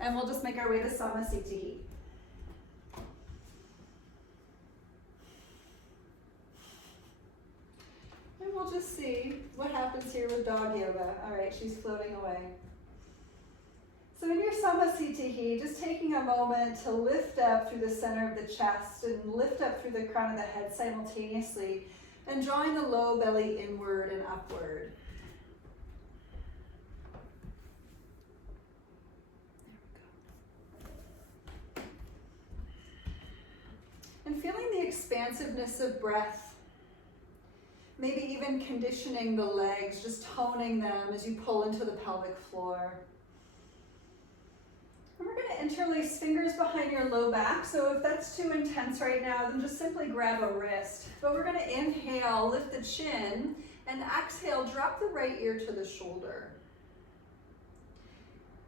And we'll just make our way to Samasthiti. And we'll just see what happens here with dog yoga. All right, she's floating away. So in your Samasthiti, just taking a moment to lift up through the center of the chest and lift up through the crown of the head simultaneously, and drawing the low belly inward and upward. And feeling the expansiveness of breath, maybe even conditioning the legs, just toning them as you pull into the pelvic floor. And we're going to interlace fingers behind your low back, so if that's too intense right now, then just simply grab a wrist. But we're going to inhale, lift the chin, and exhale, drop the right ear to the shoulder.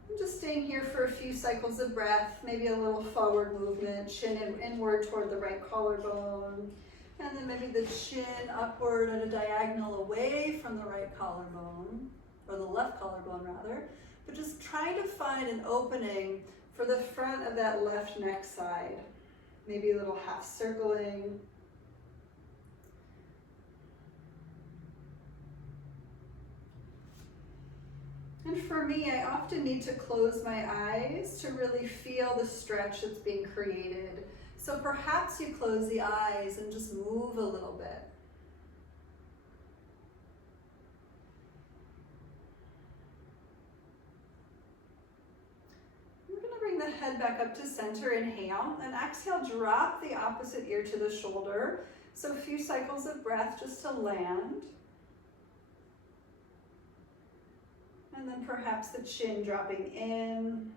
And just staying here for a few cycles of breath, maybe a little forward movement, chin inward toward the right collarbone, and then maybe the chin upward at a diagonal away from the right collarbone, or the left collarbone rather. But just trying to find an opening for the front of that left neck side. Maybe a little half circling. And for me, I often need to close my eyes to really feel the stretch that's being created. So perhaps you close the eyes and just move a little bit. Bring the head back up to center, inhale, and exhale, drop the opposite ear to the shoulder. So a few cycles of breath just to land. And then perhaps the chin dropping in.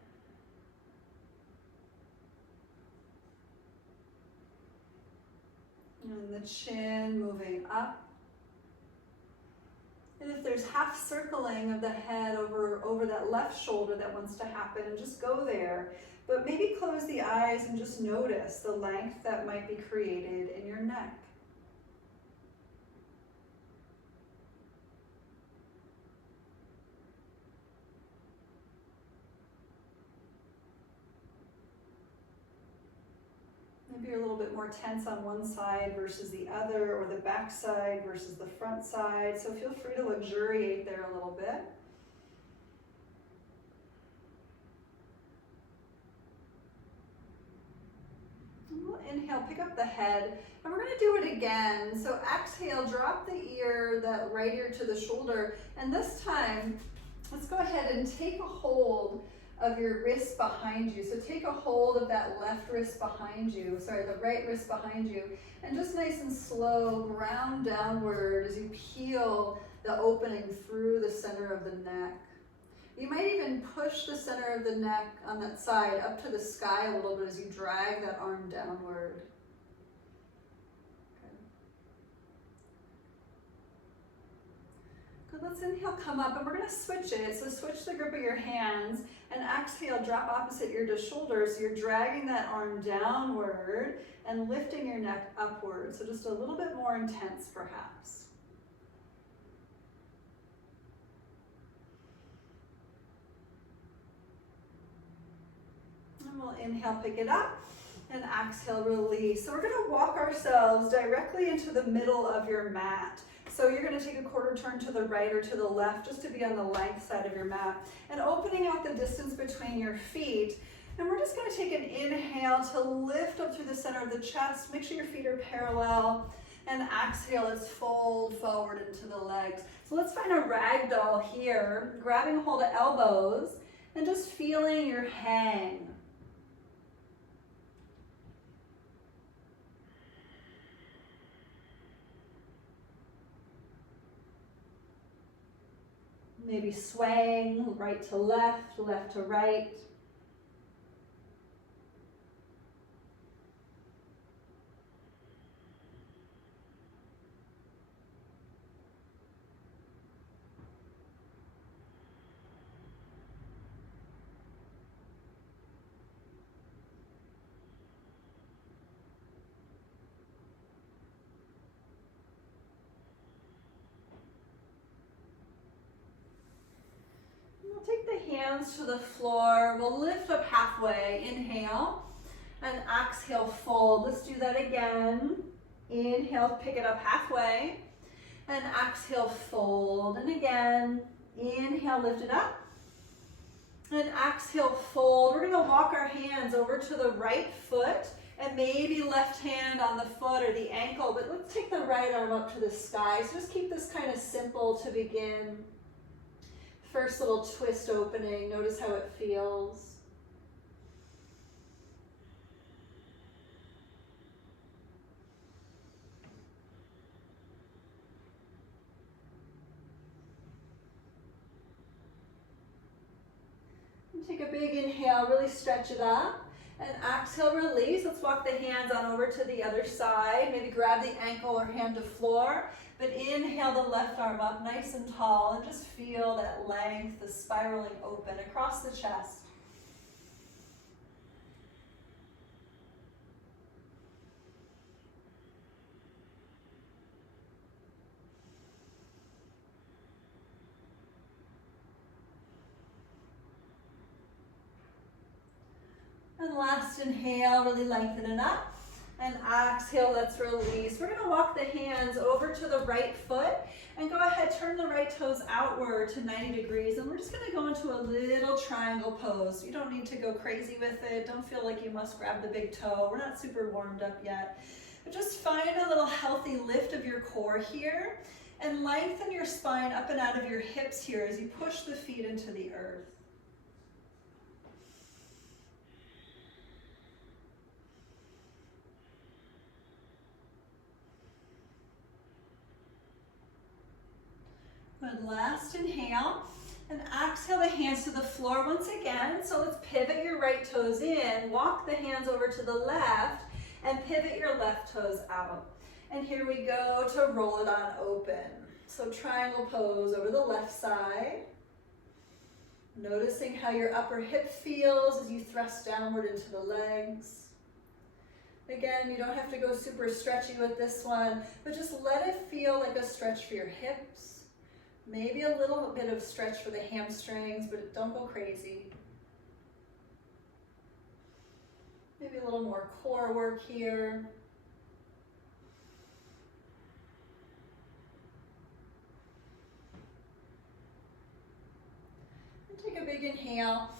And the chin moving up. And if there's half circling of the head over that left shoulder that wants to happen, just go there. But maybe close the eyes and just notice the length that might be created in your neck. Maybe you're a little bit more tense on one side versus the other, or the back side versus the front side. So feel free to luxuriate there a little bit. And we'll inhale, pick up the head, and we're going to do it again. So exhale, drop the ear, that right ear to the shoulder, and this time, let's go ahead and take a hold of your wrist behind you. So take a hold of that left wrist behind you, the right wrist behind you, and just nice and slow, ground downward as you peel the opening through the center of the neck. You might even push the center of the neck on that side up to the sky a little bit as you drag that arm downward. Let's inhale, come up, and we're going to switch it. So switch the grip of your hands, and exhale, drop opposite ear to shoulder. So you're dragging that arm downward and lifting your neck upward. So just a little bit more intense, perhaps. And we'll inhale, pick it up, and exhale, release. So we're going to walk ourselves directly into the middle of your mat. So you're going to take a quarter turn to the right or to the left just to be on the length side of your mat, and opening out the distance between your feet. And we're just going to take an inhale to lift up through the center of the chest. Make sure your feet are parallel. And exhale, let's fold forward into the legs. So let's find a ragdoll here, grabbing hold of elbows and just feeling your hang. Maybe swaying right to left, left to right. Take take the hands to the floor. We'll lift up halfway. Inhale. And exhale, fold. Let's do that again. Inhale, pick it up halfway. And exhale, fold. And again, inhale, lift it up. And exhale, fold. We're gonna walk our hands over to the right foot and maybe left hand on the foot or the ankle, but let's take the right arm up to the sky. So just keep this kind of simple to begin. First little twist opening, notice how it feels. Take a big inhale, really stretch it up. And exhale, release. Let's walk the hands on over to the other side. Maybe grab the ankle or hand to floor. But inhale the left arm up nice and tall and just feel that length, the spiraling open across the chest. And last inhale, really lengthen it up. And exhale, let's release. We're gonna walk the hands over to the right foot and go ahead, turn the right toes outward to 90 degrees. And we're just gonna go into a little triangle pose. You don't need to go crazy with it. Don't feel like you must grab the big toe. We're not super warmed up yet. But just find a little healthy lift of your core here and lengthen your spine up and out of your hips here as you push the feet into the earth. Good, last inhale, and exhale the hands to the floor once again. So let's pivot your right toes in, walk the hands over to the left, and pivot your left toes out. And here we go to roll it on open. So triangle pose over the left side. Noticing how your upper hip feels as you thrust downward into the legs. Again, you don't have to go super stretchy with this one, but just let it feel like a stretch for your hips. Maybe a little bit of stretch for the hamstrings, but don't go crazy. Maybe a little more core work here. And take a big inhale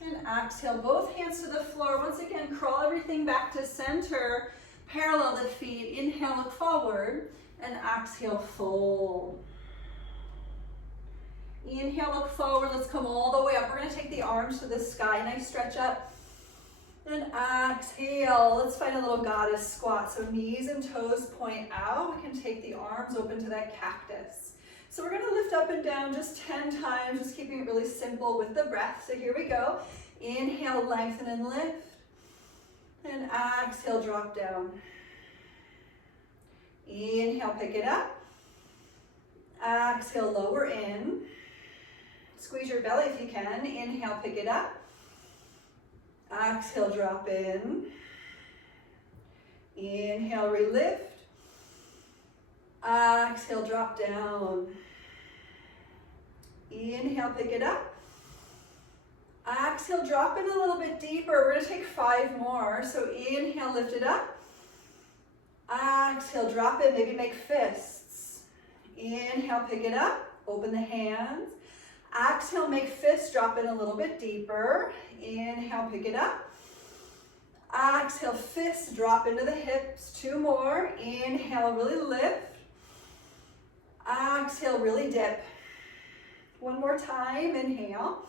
and exhale. Both hands to the floor. Once again, crawl everything back to center. Parallel the feet. Inhale, look forward, and exhale, fold. Inhale, look forward. Let's come all the way up. We're going to take the arms to the sky. Nice stretch up. And exhale. Let's find a little goddess squat. So knees and toes point out. We can take the arms open to that cactus. So we're going to lift up and down just 10 times, just keeping it really simple with the breath. So here we go. Inhale, lengthen and lift. And exhale, drop down. Inhale, pick it up. Exhale, lower in. Squeeze your belly if you can. Inhale, pick it up. Exhale, drop in. Inhale, relift. Exhale, drop down. Inhale, pick it up. Exhale, drop in a little bit deeper. We're going to take 5 more. So inhale, lift it up. Exhale, drop in. Maybe make fists. Inhale, pick it up. Open the hands. Exhale, make fists, drop in a little bit deeper. Inhale, pick it up. Exhale, fists, drop into the hips. 2 more. Inhale, really lift. Exhale, really dip. 1 more time, inhale.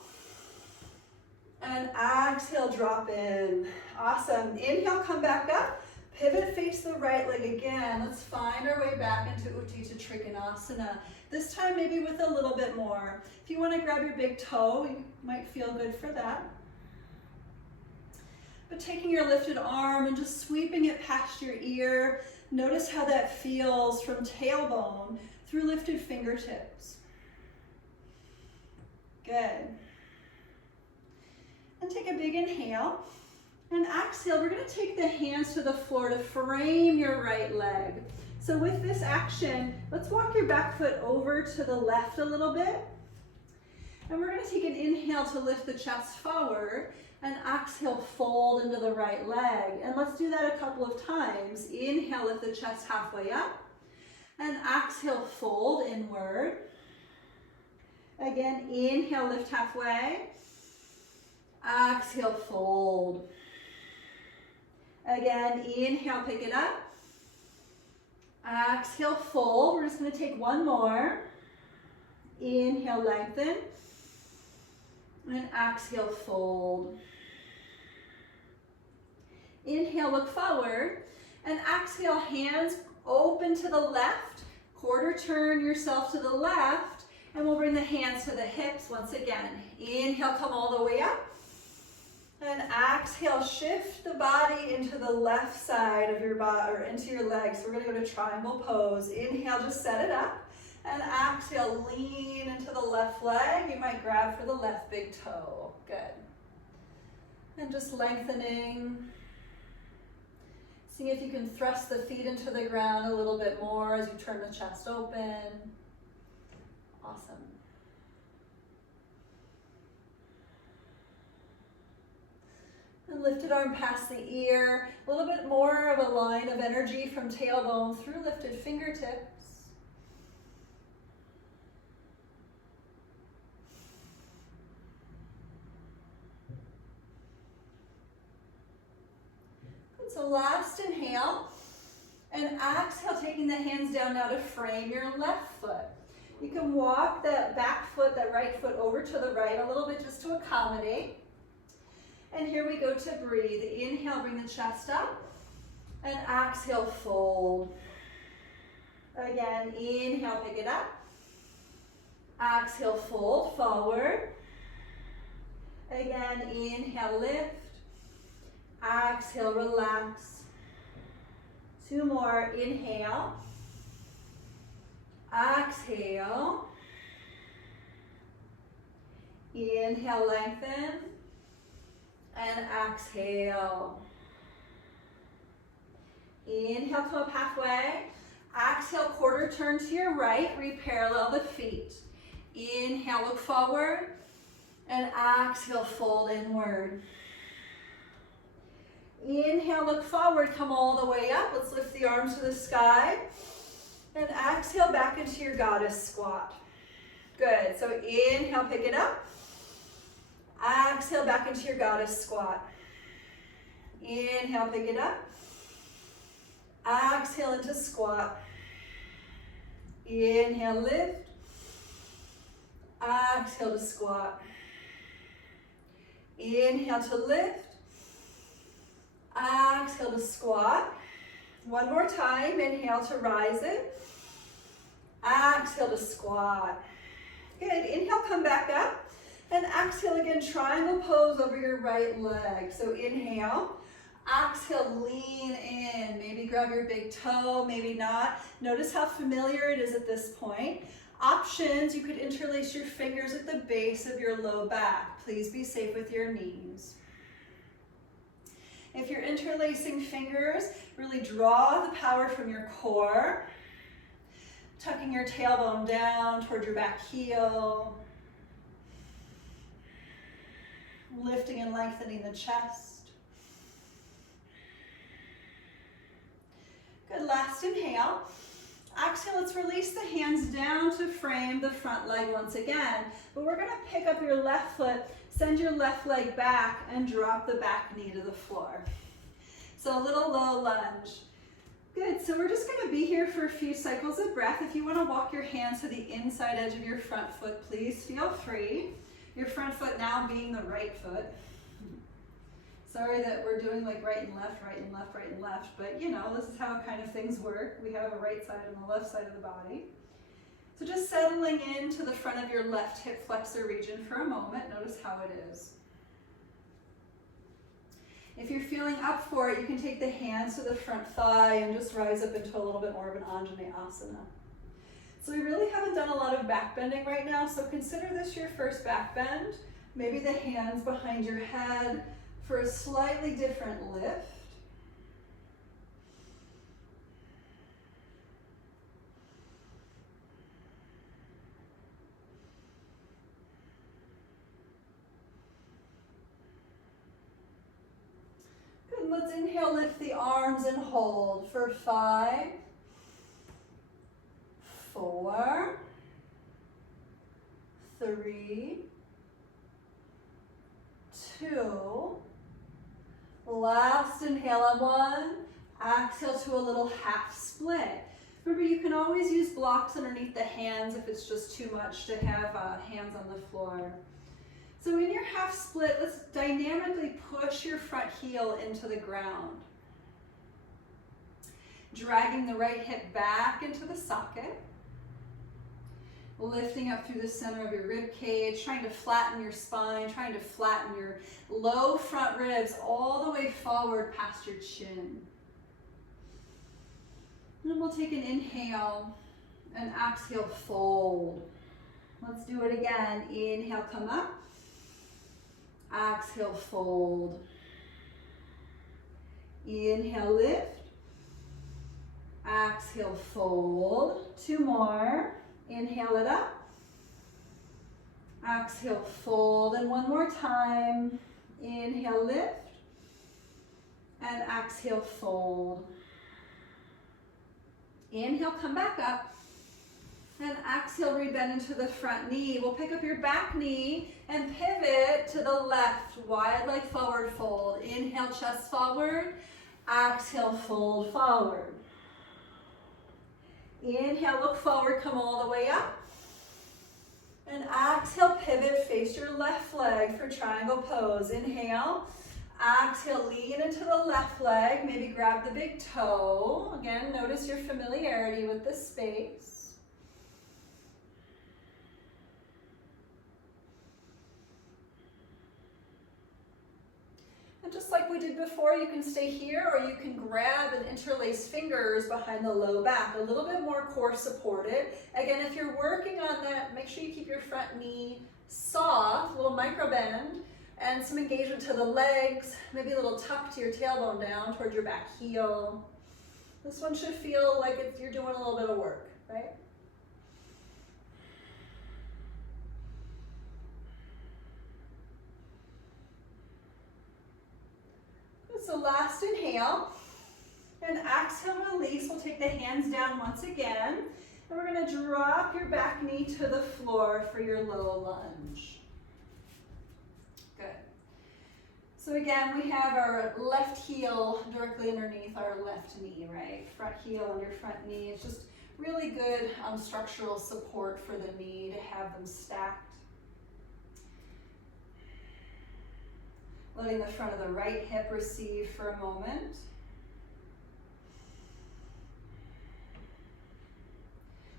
And exhale, drop in. Awesome. Inhale, come back up. Pivot, face the right leg again. Let's find our way back into Utthita Trikonasana. This time maybe with a little bit more. If you want to grab your big toe, you might feel good for that. But taking your lifted arm and just sweeping it past your ear, notice how that feels from tailbone through lifted fingertips. Good. And take a big inhale. And exhale, we're going to take the hands to the floor to frame your right leg. So with this action, let's walk your back foot over to the left a little bit. And we're going to take an inhale to lift the chest forward, and exhale, fold into the right leg. And let's do that a couple of times. Inhale, lift the chest halfway up, and exhale, fold inward. Again, inhale, lift halfway. Exhale, fold. Again, inhale, pick it up. Exhale, fold. We're just going to take one more. Inhale, lengthen. And exhale, fold. Inhale, look forward. And exhale, hands open to the left. Quarter turn yourself to the left. And we'll bring the hands to the hips once again. Inhale, come all the way up. And exhale, shift the body into the left side of your body, or into your legs. So we're going to go to triangle pose. Inhale, just set it up. And exhale, lean into the left leg. You might grab for the left big toe. Good. And just lengthening. See if you can thrust the feet into the ground a little bit more as you turn the chest open. Awesome. And lifted arm past the ear. A little bit more of a line of energy from tailbone through lifted fingertips. So last inhale, and exhale, taking the hands down now to frame your left foot. You can walk that back foot, that right foot over to the right a little bit just to accommodate. And here we go to breathe. Inhale, bring the chest up, and exhale, fold. Again, inhale, pick it up. Exhale, fold forward. Again, inhale, lift. Exhale, relax. Two more. Inhale. Exhale. Inhale, lengthen. And exhale. Inhale, come up halfway. Exhale, quarter turn to your right. Reparallel the feet. Inhale, look forward. And exhale, fold inward. Inhale, look forward, come all the way up. Let's lift the arms to the sky. And exhale, back into your goddess squat. Good, so inhale, pick it up. Exhale, back into your goddess squat. Inhale, pick it up. Exhale into squat. Inhale, lift. Exhale to squat. Inhale to lift. Exhale to squat. One more time. Inhale to rise it. Exhale to squat. Good. Inhale, come back up. And exhale again, triangle pose over your right leg. So inhale. Exhale, lean in. Maybe grab your big toe, maybe not. Notice how familiar it is at this point. Options, you could interlace your fingers at the base of your low back. Please be safe with your knees. If you're interlacing fingers, really draw the power from your core, tucking your tailbone down toward your back heel, lifting and lengthening the chest. Good, last inhale. Exhale, let's release the hands down to frame the front leg once again. But we're gonna pick up your left foot, send your left leg back, and drop the back knee to the floor. So a little low lunge. Good, so we're just gonna be here for a few cycles of breath. If you wanna walk your hands to the inside edge of your front foot, please feel free. Your front foot now being the right foot. Sorry that we're doing like right and left, right and left, right and left, but you know, this is how kind of things work. We have a right side and a left side of the body. So just settling into the front of your left hip flexor region for a moment. Notice how it is. If you're feeling up for it, you can take the hands to the front thigh and just rise up into a little bit more of an Anjaneyasana. So we really haven't done a lot of back bending right now, so consider this your first back bend. Maybe the hands behind your head for a slightly different lift. And let's inhale, lift the arms and hold for 5, 4, 3, 2. Last inhale on 1. Exhale to a little half split. Remember, you can always use blocks underneath the hands if it's just too much to have hands on the floor. So in your half split, let's dynamically push your front heel into the ground. Dragging the right hip back into the socket. Lifting up through the center of your rib cage, trying to flatten your spine, trying to flatten your low front ribs all the way forward past your chin. And we'll take an inhale and exhale, fold. Let's do it again. Inhale, come up. Exhale, fold. Inhale, lift. Exhale, fold. 2 more. Inhale it up. Exhale, fold. And 1 more time. Inhale, lift. And exhale, fold. Inhale, come back up. And exhale, rebend into the front knee. We'll pick up your back knee and pivot to the left, wide leg forward fold. Inhale, chest forward. Exhale, fold forward. Inhale, look forward, come all the way up. And exhale, pivot, face your left leg for triangle pose. Inhale. Exhale, lean into the left leg. Maybe grab the big toe. Again, notice your familiarity with the space. And just like we did before, you can stay here or you can grab and interlace fingers behind the low back. A little bit more core supported. Again, if you're working on that, make sure you keep your front knee soft, a little micro bend. And some engagement to the legs, maybe a little tuck to your tailbone down towards your back heel. This one should feel like you're doing a little bit of work, right? So last inhale, and exhale, release. We'll take the hands down once again, and we're gonna drop your back knee to the floor for your little lunge. Good. So again, we have our left heel directly underneath our left knee, right? Front heel under front knee. It's just really good structural support for the knee to have them stacked. Letting the front of the right hip receive for a moment.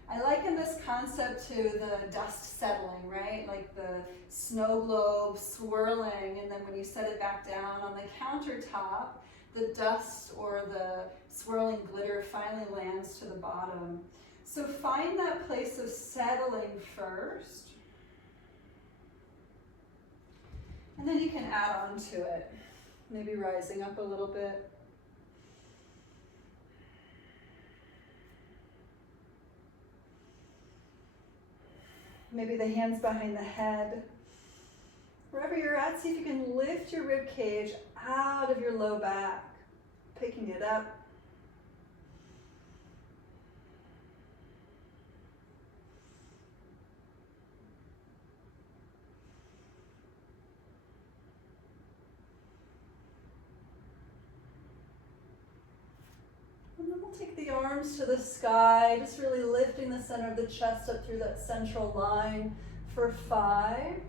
I liken this concept to the dust settling, right? Like the snow globe swirling, and then when you set it back down on the countertop, the dust or the swirling glitter finally lands to the bottom. So find that place of settling first, and then you can add on to it, maybe rising up a little bit. Maybe the hands behind the head. Wherever you're at, see if you can lift your rib cage out of your low back, picking it up. And then we'll take the arms to the sky, just really lifting the center of the chest up through that central line for 5,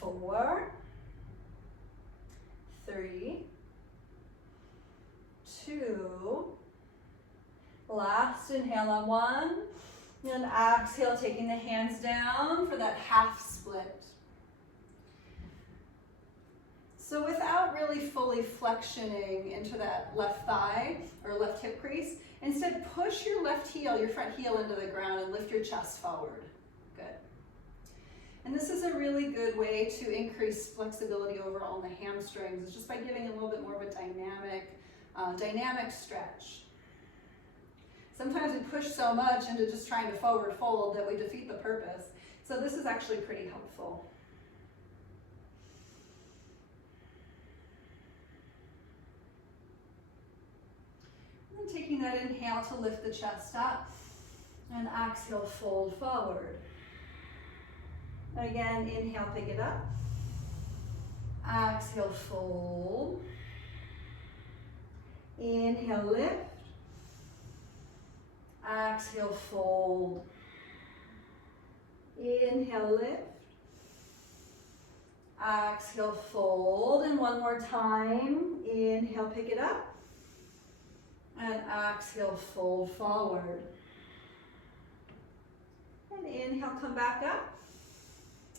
4, 3, 2. Last inhale on 1, and exhale, taking the hands down for that half split. So without really fully flexioning into that left thigh or left hip crease, instead push your left heel, your front heel into the ground and lift your chest forward. Good. And this is a really good way to increase flexibility overall in the hamstrings. It's just by giving a little bit more of a dynamic stretch. Sometimes we push so much into just trying to forward fold that we defeat the purpose. So this is actually pretty helpful. taking that inhale to lift the chest up. And exhale, fold forward. Again, inhale, pick it up. Exhale, fold. Inhale, lift. Exhale, fold. Inhale, lift. Exhale, fold. And one more time. Inhale, pick it up. And exhale, fold forward. And inhale, come back up.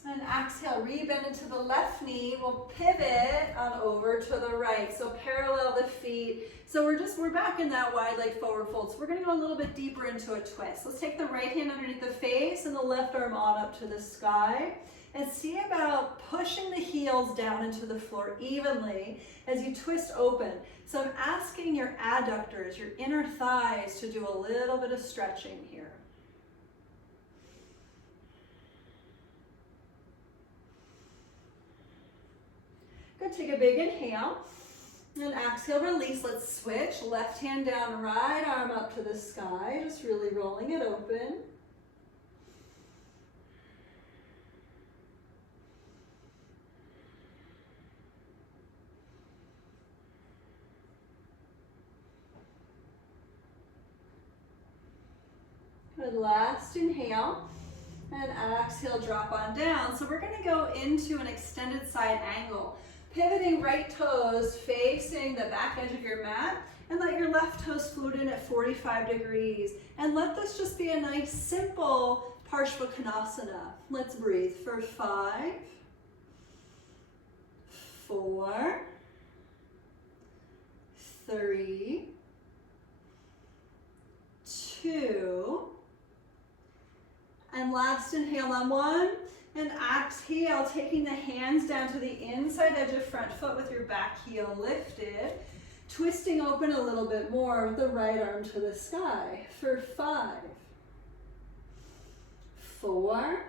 And exhale, rebend into the left knee. We'll pivot on over to the right. So parallel the feet. So we're back in that wide leg forward fold. So we're gonna go a little bit deeper into a twist. Let's take the right hand underneath the face and the left arm on up to the sky. And see about pushing the heels down into the floor evenly as you twist open. So I'm asking your adductors, your inner thighs, to do a little bit of stretching here. Good, take a big inhale. And exhale, release. Let's switch. Left hand down, right arm up to the sky. Just really rolling it open. Good, last inhale. And exhale, drop on down. So we're gonna go into an extended side angle. Pivoting right toes facing the back edge of your mat, and let your left toes float in at 45 degrees. And let this just be a nice, simple Parshvakonasana. Let's breathe for 5, 4, 3, 2, and last inhale on 1. And exhale, taking the hands down to the inside edge of front foot with your back heel lifted. Twisting open a little bit more with the right arm to the sky for 5, 4,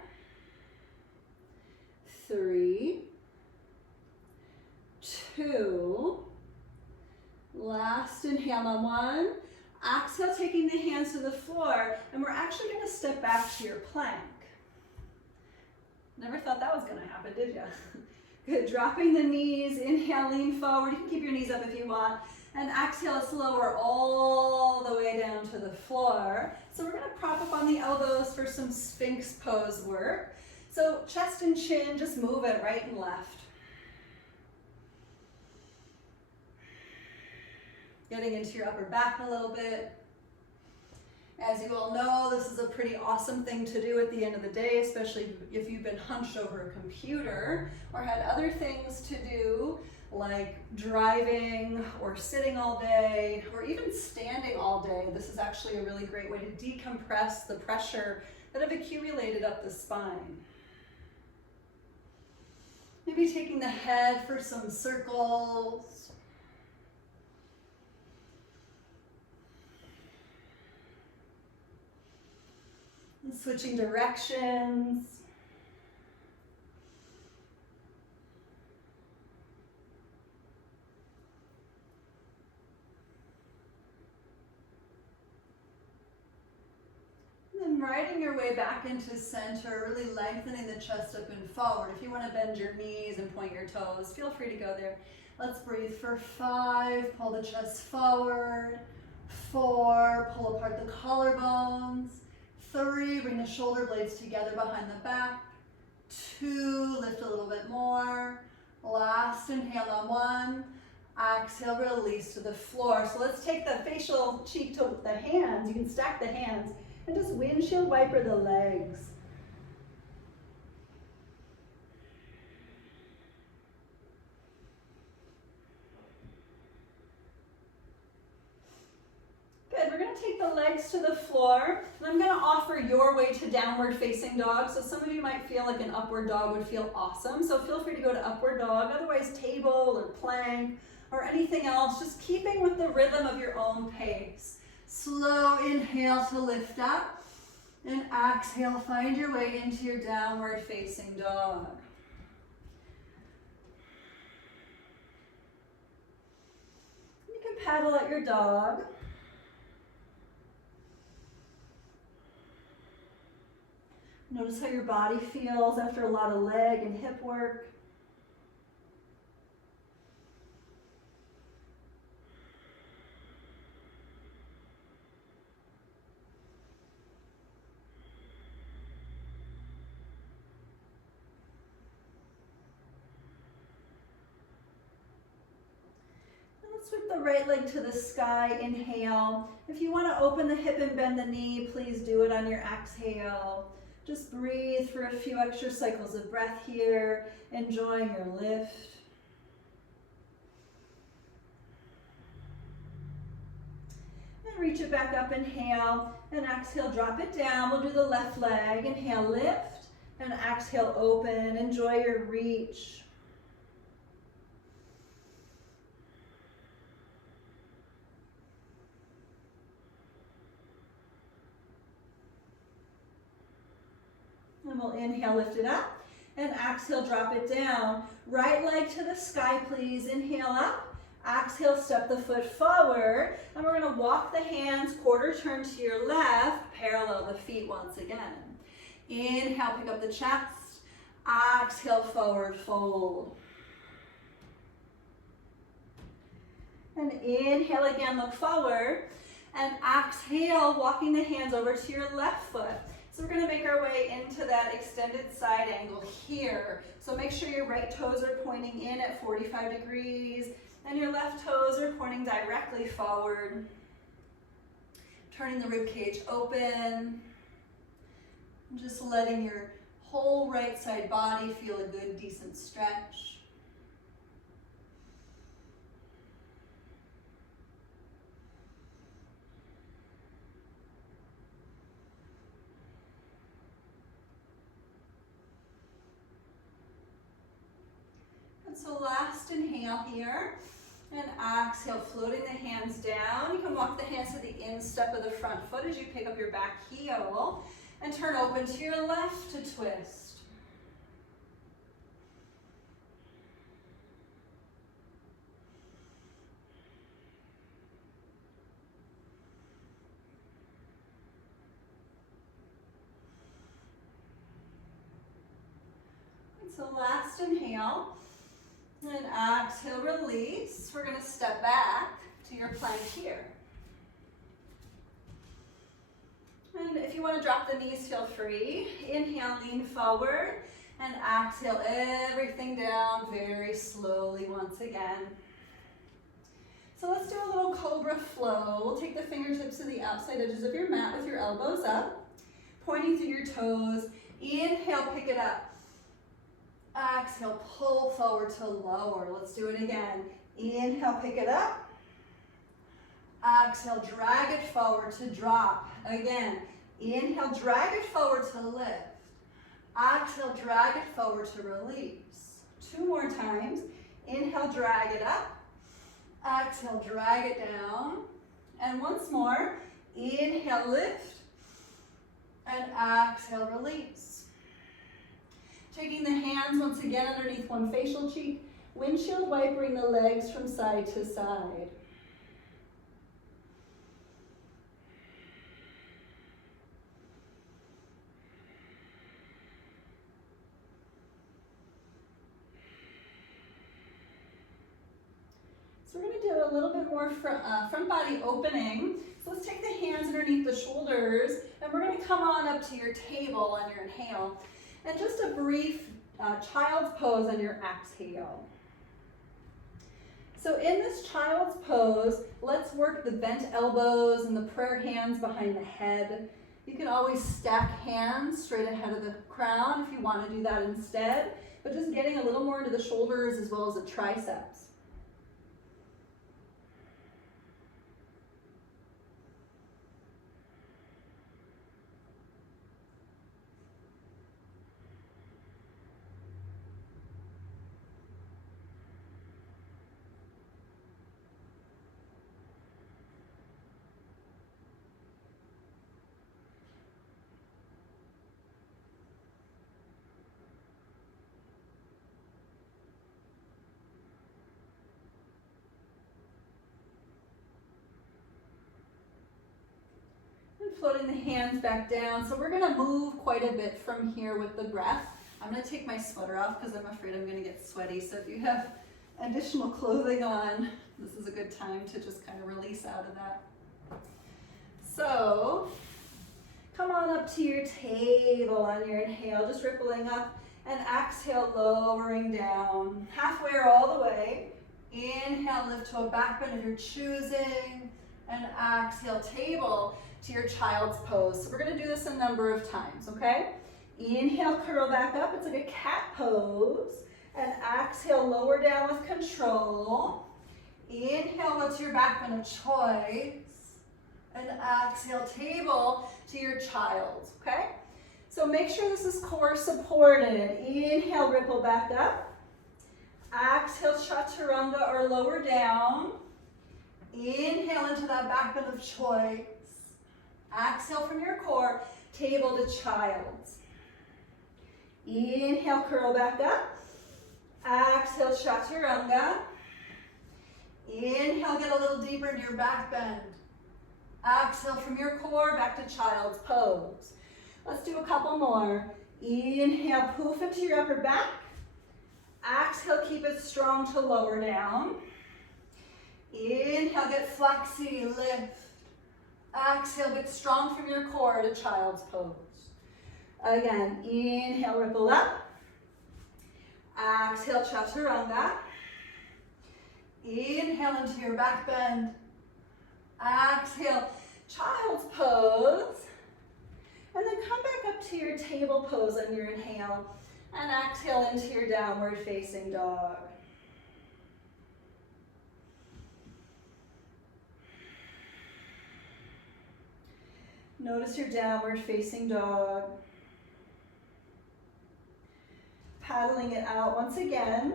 3, 2. Last inhale on 1. Exhale, taking the hands to the floor. And we're actually going to step back to your plank. Never thought that was gonna happen, did ya? Good, dropping the knees, inhale, lean forward. You can keep your knees up if you want. And exhale, let's lower all the way down to the floor. So we're gonna prop up on the elbows for some Sphinx pose work. So chest and chin, just move it right and left. Getting into your upper back a little bit. As you all know, this is a pretty awesome thing to do at the end of the day, especially if you've been hunched over a computer or had other things to do, like driving or sitting all day or even standing all day. This is actually a really great way to decompress the pressure that have accumulated up the spine. Maybe taking the head for some circles. And switching directions. And then riding your way back into center, really lengthening the chest up and forward. If you want to bend your knees and point your toes, feel free to go there. Let's breathe for 5, pull the chest forward. 4, pull apart the collarbones. 3, bring the shoulder blades together behind the back. 2, lift a little bit more. Last inhale on 1. Exhale, release to the floor. So let's take the facial cheek to the hands. You can stack the hands and just windshield wiper the legs. Good, we're gonna take the legs to the floor, and I'm gonna offer your way to downward facing dog. So some of you might feel like an upward dog would feel awesome. So feel free to go to upward dog, otherwise table or plank or anything else, just keeping with the rhythm of your own pace. Slow inhale to lift up, and exhale, find your way into your downward facing dog. You can paddle at your dog. Notice how your body feels after a lot of leg and hip work. Sweep the right leg to the sky, inhale. If you want to open the hip and bend the knee, please do it on your exhale. Just breathe for a few extra cycles of breath here, enjoying your lift. And reach it back up, inhale, and exhale, drop it down. We'll do the left leg, inhale, lift, and exhale, open. Enjoy your reach. And we'll inhale, lift it up, and exhale, drop it down. Right leg to the sky, please. Inhale up, exhale, step the foot forward, and we're gonna walk the hands quarter turn to your left, parallel the feet once again. Inhale, pick up the chest, exhale, forward fold. And inhale again, look forward, and exhale, walking the hands over to your left foot. So we're going to make our way into that extended side angle here. So make sure your right toes are pointing in at 45 degrees and your left toes are pointing directly forward. Turning the rib cage open. Just letting your whole right side body feel a good, decent stretch. So last inhale here, and exhale, floating the hands down. You can walk the hands to the instep of the front foot as you pick up your back heel, and turn open to your left to twist. And so last inhale. And exhale, release. We're going to step back to your plank here. And if you want to drop the knees, feel free. Inhale, lean forward, and exhale everything down very slowly once again. So let's do a little cobra flow. We'll take the fingertips to the outside edges of your mat with your elbows up, pointing through your toes. Inhale, pick it up. Exhale, pull forward to lower. Let's do it again. Inhale, pick it up. Exhale, drag it forward to drop. Again, inhale, drag it forward to lift. Exhale, drag it forward to release. 2 more times. Inhale, drag it up. Exhale, drag it down. And once more. Inhale, lift. And exhale, release. Taking the hands once again underneath one facial cheek, windshield wipering the legs from side to side. So we're going to do a little bit more front body opening. So let's take the hands underneath the shoulders, and we're going to come on up to your table on your inhale. And just a brief child's pose on your exhale. So in this child's pose, let's work the bent elbows and the prayer hands behind the head. You can always stack hands straight ahead of the crown if you want to do that instead, but just getting a little more into the shoulders as well as the triceps. floating the hands back down. So we're gonna move quite a bit from here with the breath. I'm gonna take my sweater off because I'm afraid I'm gonna get sweaty. So if you have additional clothing on, this is a good time to just kind of release out of that. So come on up to your table on your inhale, just rippling up, and exhale, lowering down. Halfway or all the way. Inhale, lift to a back bend of your choosing, and exhale, table to your child's pose. So we're gonna do this a number of times, okay? Inhale, curl back up, it's like a cat pose, and exhale, lower down with control. Inhale, lift to your back bend of choice, and exhale, table to your child, okay? So make sure this is core supported. Inhale, ripple back up. Exhale, chaturanga or lower down. Inhale into that back bend of choice. Exhale from your core, table to child. Inhale, curl back up. Exhale, chaturanga. Inhale, get a little deeper into your back bend. Exhale from your core, back to child's pose. Let's do a couple more. Inhale, poof into your upper back. Exhale, keep it strong to lower down. Inhale, get flexy, lift. Exhale, get strong from your core to child's pose. Again, inhale, ripple up. Exhale, chaturanga. Inhale into your back bend. Exhale, child's pose. And then come back up to your table pose on your inhale. And exhale into your downward facing dog. Notice your downward facing dog. Paddling it out once again.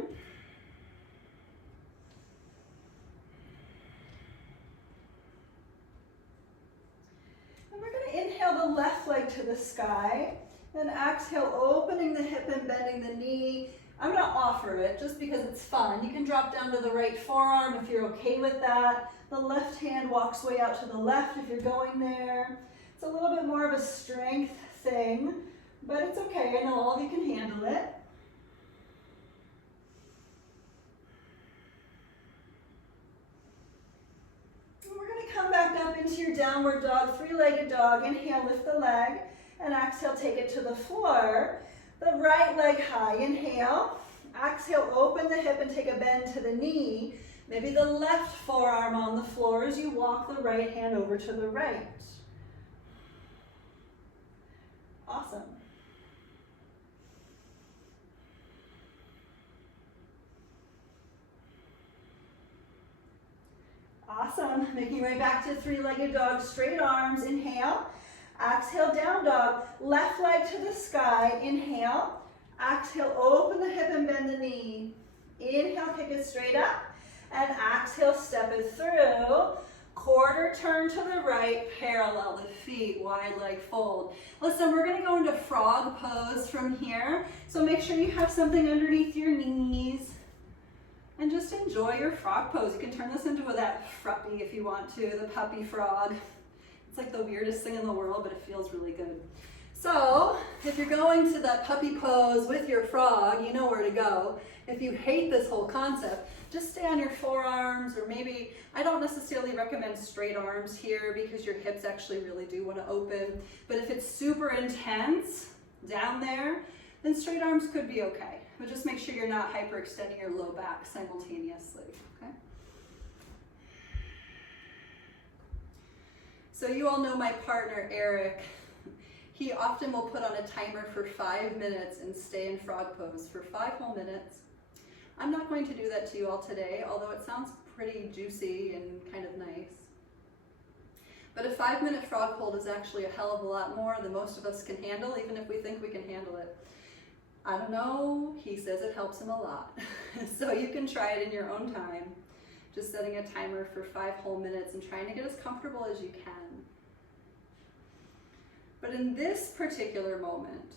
And we're going to inhale the left leg to the sky. Then exhale, opening the hip and bending the knee. I'm going to offer it just because it's fun. You can drop down to the right forearm if you're okay with that. The left hand walks way out to the left if you're going there. It's a little bit more of a strength thing, but it's okay. I know all of you can handle it. And we're going to come back up into your downward dog, three-legged dog. Inhale, lift the leg. And exhale, take it to the floor. The right leg high, inhale. Exhale, open the hip and take a bend to the knee. Maybe the left forearm on the floor as you walk the right hand over to the right. Awesome. Awesome. Making your way back to three-legged dog, straight arms, inhale. Exhale, down dog, left leg to the sky, inhale. Exhale, open the hip and bend the knee. Inhale, kick it straight up. And exhale, step it through. Quarter turn to the right, parallel the feet, wide leg fold. Listen, we're going to go into frog pose from here. So make sure you have something underneath your knees. And just enjoy your frog pose. You can turn this into that fruppy if you want to, the puppy frog. It's like the weirdest thing in the world, but it feels really good. So if you're going to that puppy pose with your frog, you know where to go. If you hate this whole concept, just stay on your forearms, or maybe, I don't necessarily recommend straight arms here because your hips actually really do want to open. But if it's super intense down there, then straight arms could be okay. But just make sure you're not hyperextending your low back simultaneously, okay? So you all know my partner, Eric. He often will put on a timer for 5 minutes and stay in frog pose for 5 whole minutes. I'm not going to do that to you all today, although it sounds pretty juicy and kind of nice. But a 5-minute frog hold is actually a hell of a lot more than most of us can handle, even if we think we can handle it. I don't know, he says it helps him a lot. So you can try it in your own time, just setting a timer for 5 whole minutes and trying to get as comfortable as you can. But in this particular moment,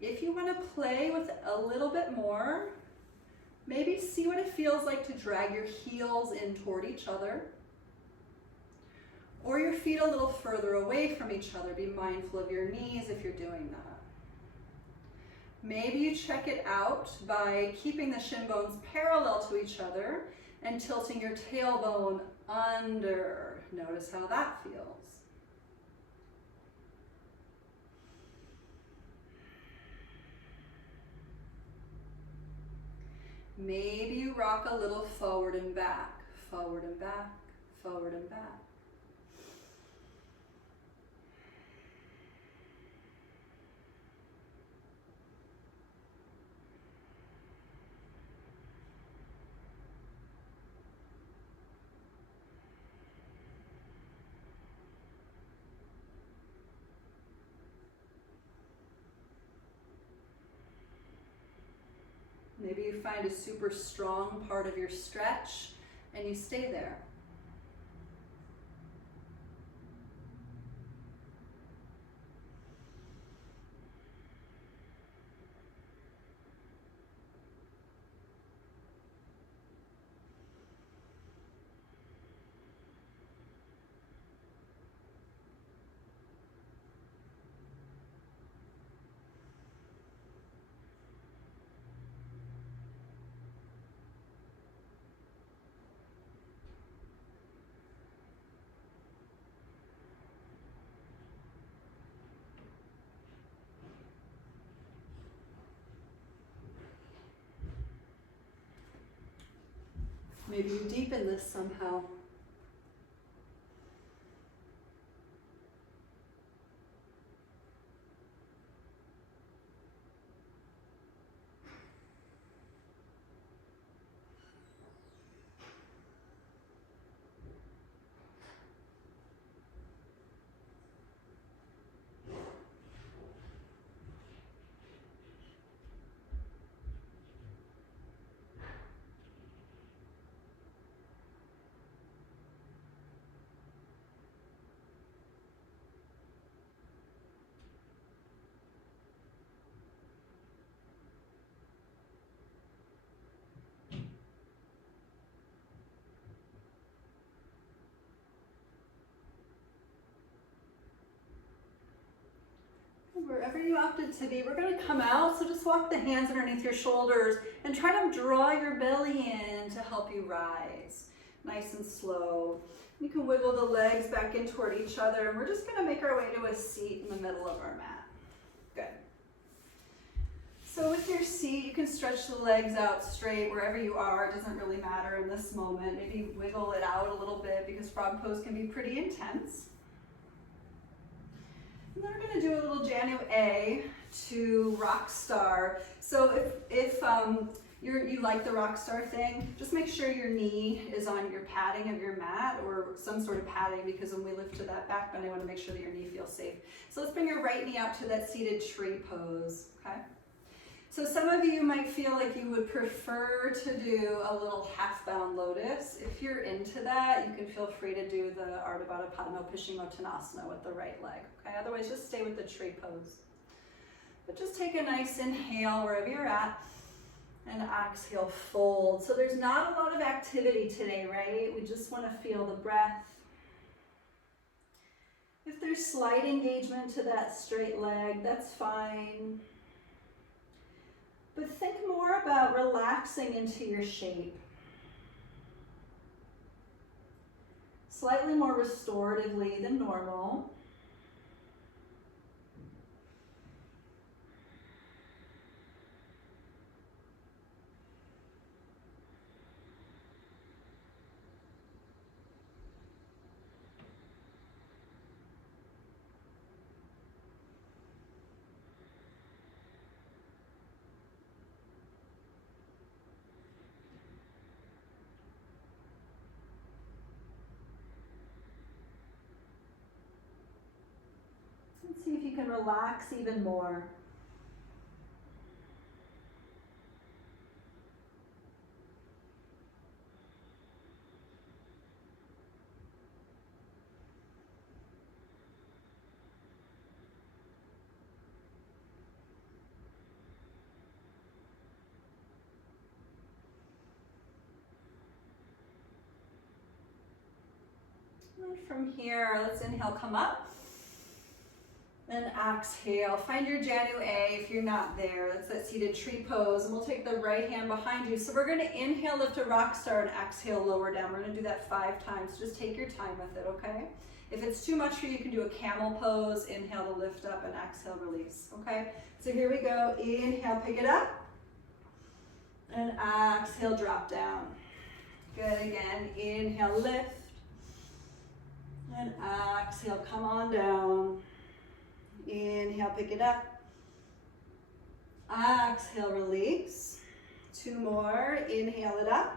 if you want to play with it a little bit more, maybe see what it feels like to drag your heels in toward each other. or your feet a little further away from each other. Be mindful of your knees if you're doing that. Maybe you check it out by keeping the shin bones parallel to each other and tilting your tailbone under. Notice how that feels. Maybe you rock a little forward and back, forward and back, forward and back. Maybe you find a super strong part of your stretch and you stay there. Maybe you deepen this somehow. Wherever you opted to be, we're going to come out, so just walk the hands underneath your shoulders and try to draw your belly in to help you rise. Nice and slow. You can wiggle the legs back in toward each other, and we're just going to make our way to a seat in the middle of our mat. Good. So with your seat, you can stretch the legs out straight wherever you are. It doesn't really matter in this moment. Maybe wiggle it out a little bit because frog pose can be pretty intense. And then we're going to do a little Janu A to rockstar. So if you like the rockstar thing, just make sure your knee is on your padding of your mat or some sort of padding, because when we lift to that back bend, I want to make sure that your knee feels safe. So let's bring your right knee out to that seated tree pose, okay? So some of you might feel like you would prefer to do a little half-bound lotus. If you're into that, you can feel free to do the Ardha Baddha Padma Paschimottanasana with the right leg. Okay? Otherwise, just stay with the tree pose. But just take a nice inhale wherever you're at, and exhale, fold. So there's not a lot of activity today, right? We just want to feel the breath. If there's slight engagement to that straight leg, that's fine. But think more about relaxing into your shape. Slightly more restoratively than normal. Let's see if you can relax even more. And from here, let's inhale, come up. And exhale, find your Janu A if you're not there. That's that seated tree pose. And we'll take the right hand behind you. So we're gonna inhale, lift a rock star, and exhale, lower down. We're gonna do that 5 times. Just take your time with it, okay? If it's too much for you, you can do a camel pose. Inhale to lift up and exhale, release, okay? So here we go. Inhale, pick it up. And exhale, drop down. Good, again. Inhale, lift. And exhale, come on down. Inhale, pick it up. Exhale, release. 2 more. Inhale it up.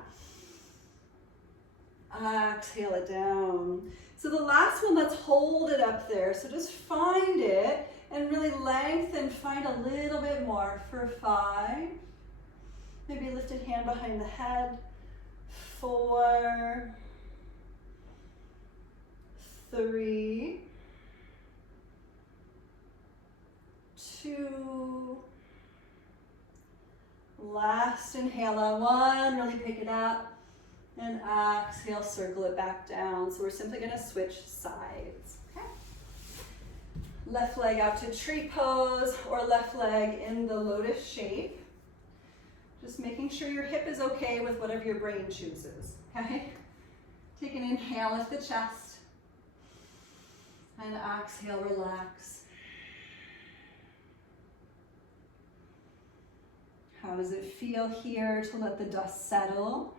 Exhale it down. So the last one, let's hold it up there. So just find it and really lengthen, find a little bit more for 5. Maybe a lifted hand behind the head. 4, 3, 2, last inhale on 1, really pick it up, and exhale, circle it back down. So we're simply going to switch sides, okay? Left leg out to tree pose, or left leg in the lotus shape. Just making sure your hip is okay with whatever your brain chooses, okay? Take an inhale, lift the chest, and exhale, relax. How does it feel here to let the dust settle?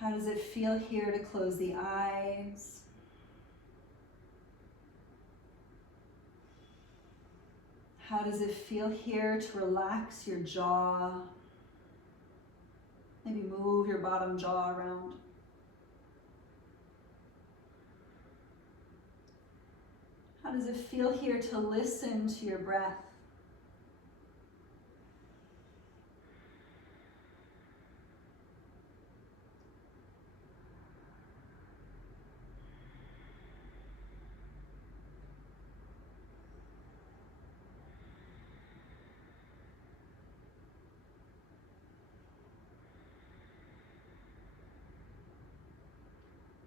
How does it feel here to close the eyes? How does it feel here to relax your jaw? Maybe move your bottom jaw around. How does it feel here to listen to your breath?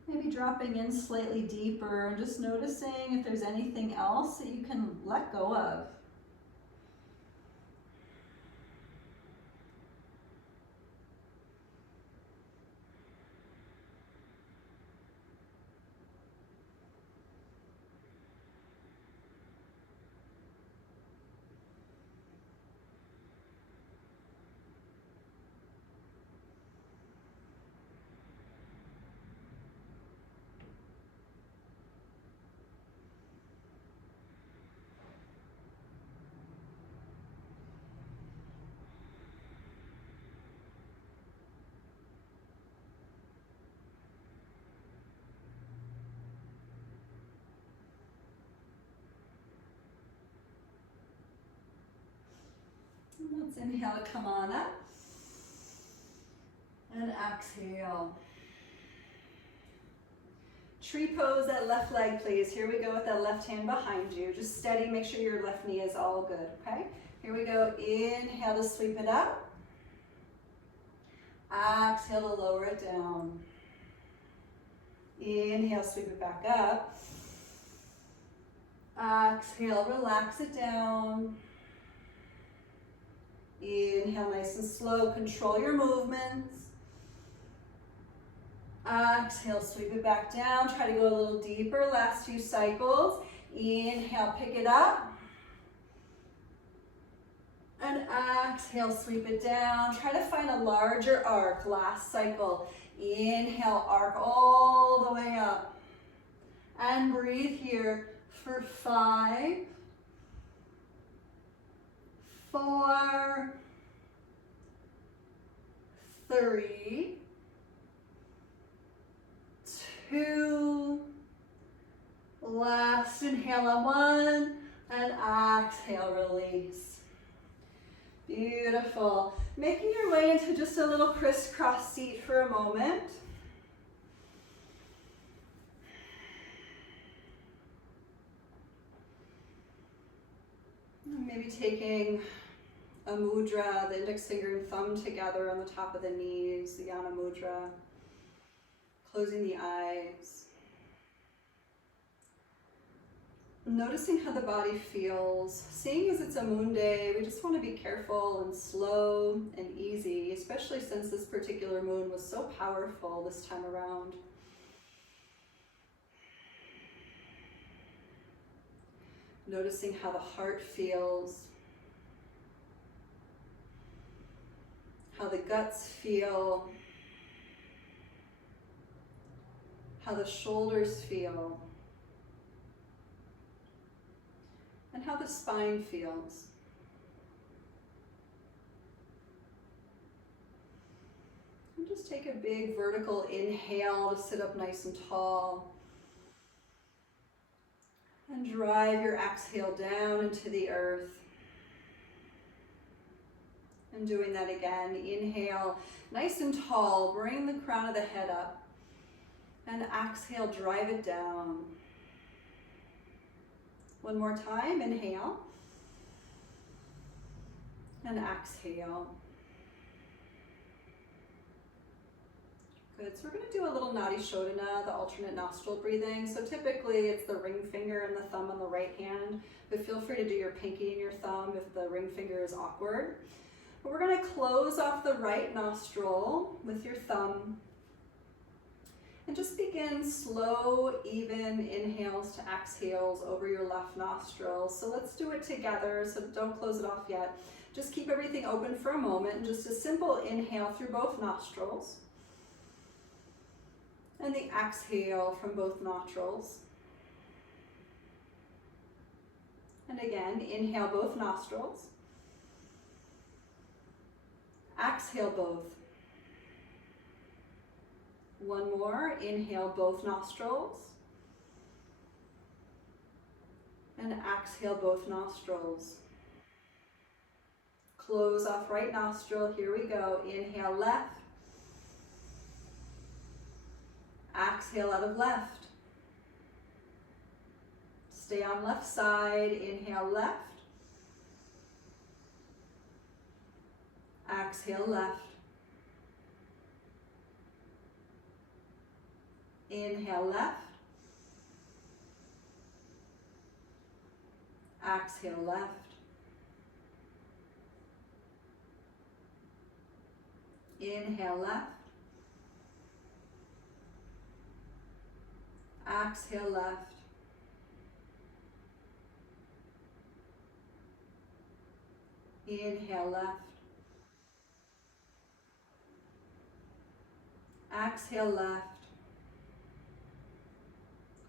Maybe dropping in slightly deeper and just noticing if there's anything else that you can let go of. Let's inhale to come on up. And exhale. Tree pose, that left leg, please. Here we go with that left hand behind you. Just steady, make sure your left knee is all good, okay? Here we go. Inhale to sweep it up. Exhale to lower it down. Inhale, sweep it back up. Exhale, relax it down. Inhale, nice and slow. Control your movements. Exhale, sweep it back down. Try to go a little deeper. Last few cycles. Inhale, pick it up. And exhale, sweep it down. Try to find a larger arc. Last cycle. Inhale, arc all the way up. And breathe here for 5, 4, 3, 2, last inhale on 1, and exhale, release. Beautiful. Making your way into just a little crisscross seat for a moment. Maybe taking a mudra, the index finger and thumb together on the top of the knees, the Yana mudra. Closing the eyes. Noticing how the body feels. Seeing as it's a moon day, we just want to be careful and slow and easy, especially since this particular moon was so powerful this time around. Noticing how the heart feels, how the guts feel, how the shoulders feel, and how the spine feels. And just take a big vertical inhale to sit up nice and tall. And drive your exhale down into the earth. And doing that again, inhale nice and tall, bring the crown of the head up. And exhale, drive it down. One more time, inhale. And exhale. Good, so we're going to do a little Nadi shodhana, the alternate nostril breathing. So typically it's the ring finger and the thumb on the right hand, but feel free to do your pinky and your thumb if the ring finger is awkward. But we're going to close off the right nostril with your thumb and just begin slow, even inhales to exhales over your left nostril. So let's do it together, so don't close it off yet. Just keep everything open for a moment and just a simple inhale through both nostrils. And the exhale from both nostrils. And again, inhale both nostrils. Exhale both. One more, inhale both nostrils. And exhale both nostrils. Close off right nostril, here we go. Inhale left. Exhale out of left. Stay on left side, inhale left. Exhale left. Inhale left. Exhale left. Inhale left. Exhale left. Inhale left. Exhale left.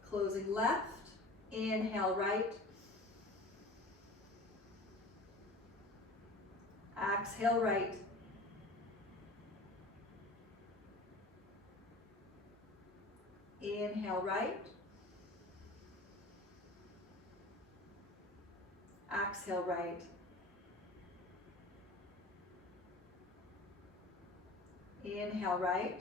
Closing left. Inhale right. Exhale right. Inhale right. Exhale right. Inhale right.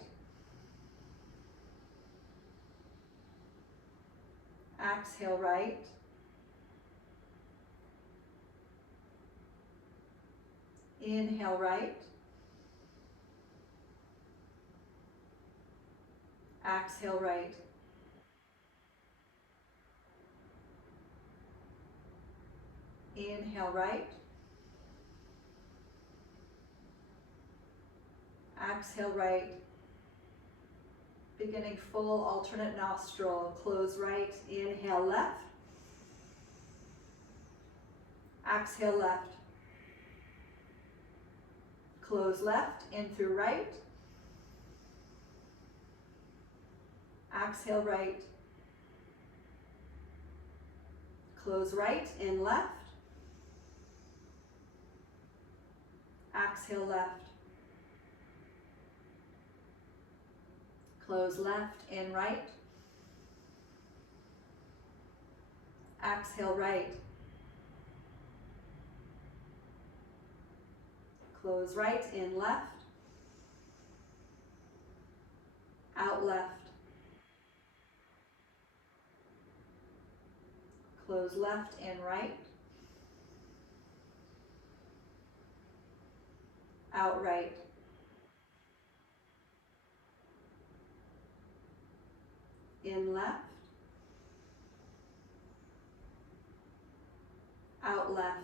Exhale right. Inhale right. Exhale right. Inhale right. Exhale right. Beginning full alternate nostril. Close right. Inhale left. Exhale left. Close left. In through right. Exhale right. Close right. In left. Exhale left. Close left, in right. Exhale right. Close right, in left. Out left. Close left, in right. Out right. In left, out left.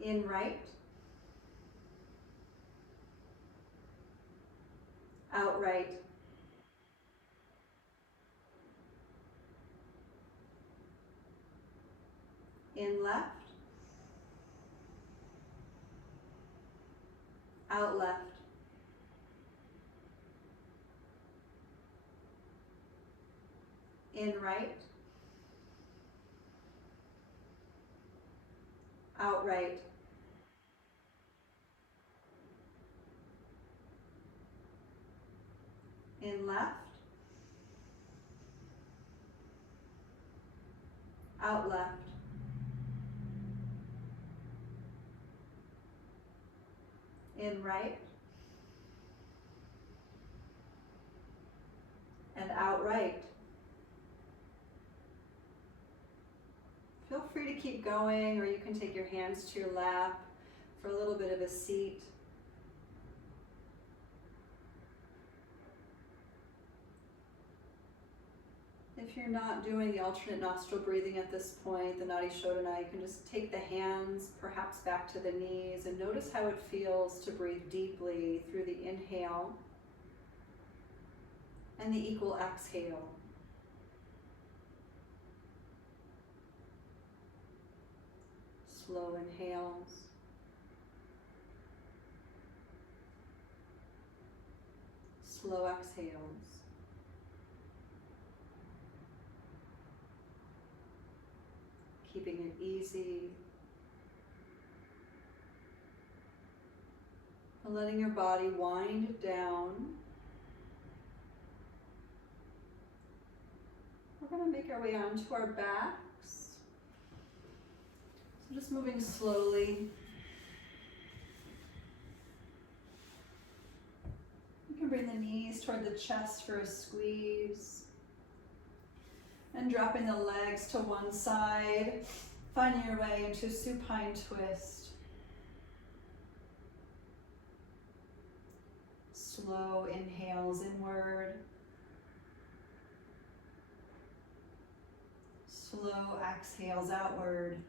In right, out right. In left, out left. In right, out right. In left, out left. In right, and out right. Feel free to keep going, or you can take your hands to your lap for a little bit of a seat. If you're not doing the alternate nostril breathing at this point, the Nadi shodhana, you can just take the hands perhaps back to the knees and notice how it feels to breathe deeply through the inhale and the equal exhale. Slow inhales. Slow exhales. Keeping it easy. And letting your body wind down. We're going to make our way onto our backs. So just moving slowly. You can bring the knees toward the chest for a squeeze. And dropping the legs to one side, finding your way into supine twist. Slow inhales inward. Slow exhales outward.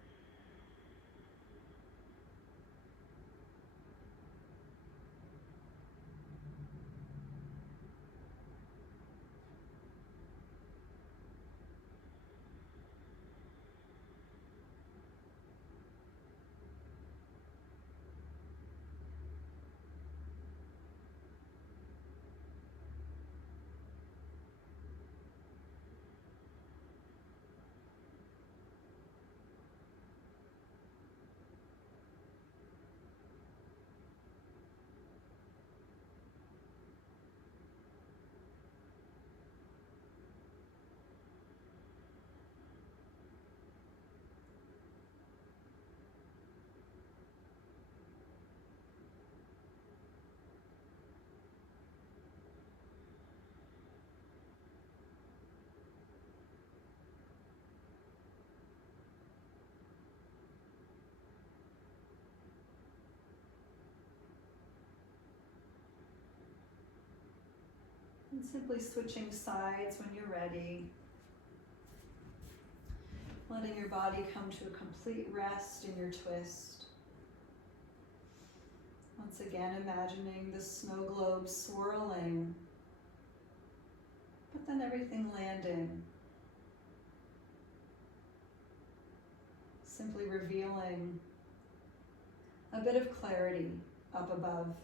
And simply switching sides when you're ready. Letting your body come to a complete rest in your twist. Once again, imagining the snow globe swirling, but then everything landing. Simply revealing a bit of clarity up above.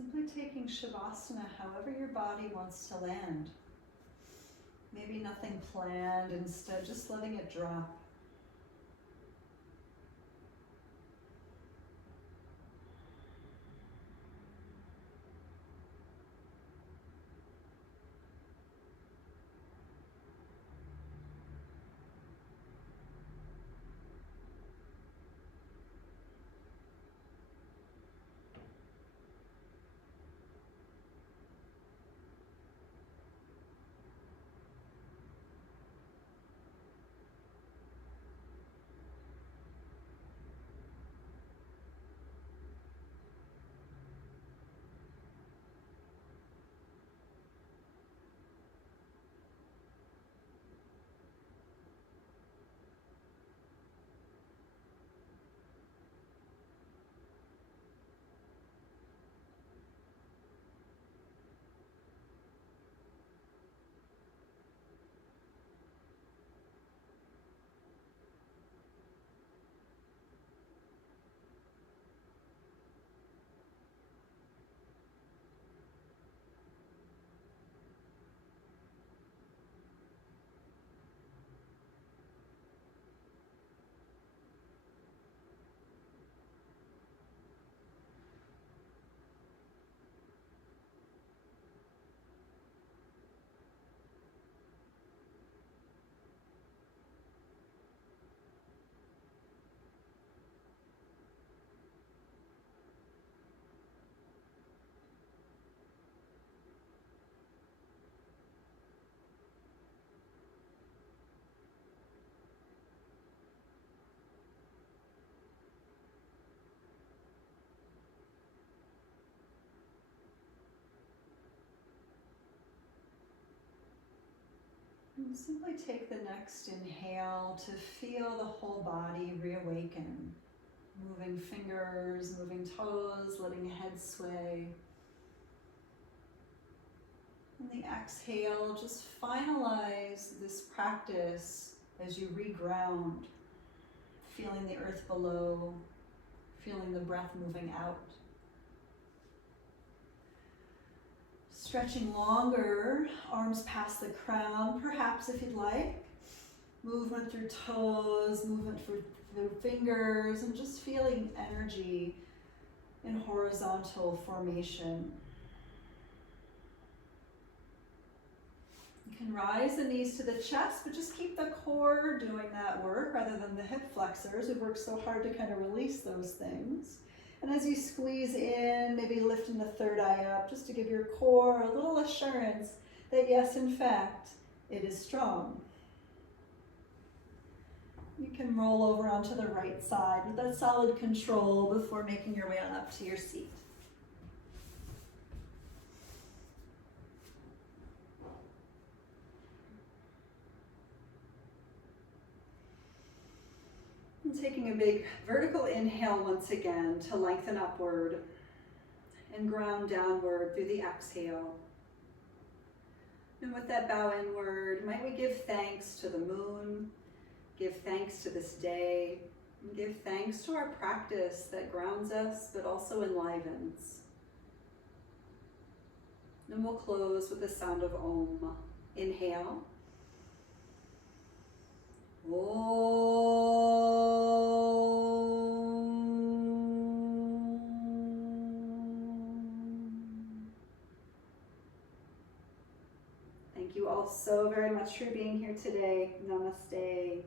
Simply taking shavasana however your body wants to land. Maybe nothing planned, instead just letting it drop. And simply take the next inhale to feel the whole body reawaken. Moving fingers, moving toes, letting head sway. And the exhale, just finalize this practice as you reground, feeling the earth below, feeling the breath moving out. Stretching longer, arms past the crown, perhaps if you'd like. Movement through toes, movement through fingers, and just feeling energy in horizontal formation. You can rise the knees to the chest, but just keep the core doing that work rather than the hip flexors. We've worked so hard to kind of release those things. And as you squeeze in, maybe lifting the third eye up, just to give your core a little assurance that yes, in fact, it is strong. You can roll over onto the right side with that solid control before making your way on up to your seat. And taking a big vertical inhale once again to lengthen upward and ground downward through the exhale. And with that bow inward, might we give thanks to the moon, give thanks to this day, and give thanks to our practice that grounds us but also enlivens. And we'll close with the sound of Om. Inhale. Thank you all so very much for being here today. Namaste.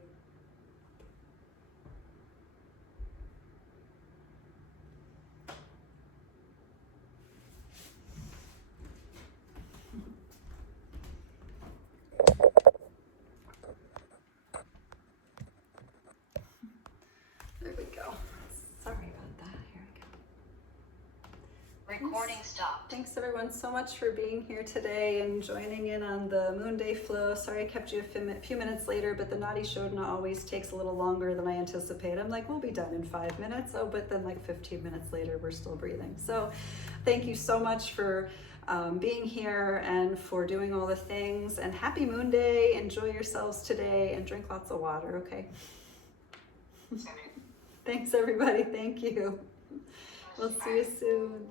There we go. Sorry about that. Here we go. Recording stopped. Thanks everyone so much for being here today and joining in on the Moon Day flow. Sorry I kept you a few minutes later, but the Nadi shodhana always takes a little longer than I anticipate. I'm like, we'll be done in 5 minutes. Oh, but then like 15 minutes later, we're still breathing. So thank you so much for being here and for doing all the things, and happy Moon Day. Enjoy yourselves today and drink lots of water, okay? Thanks everybody, thank you. We'll see you soon.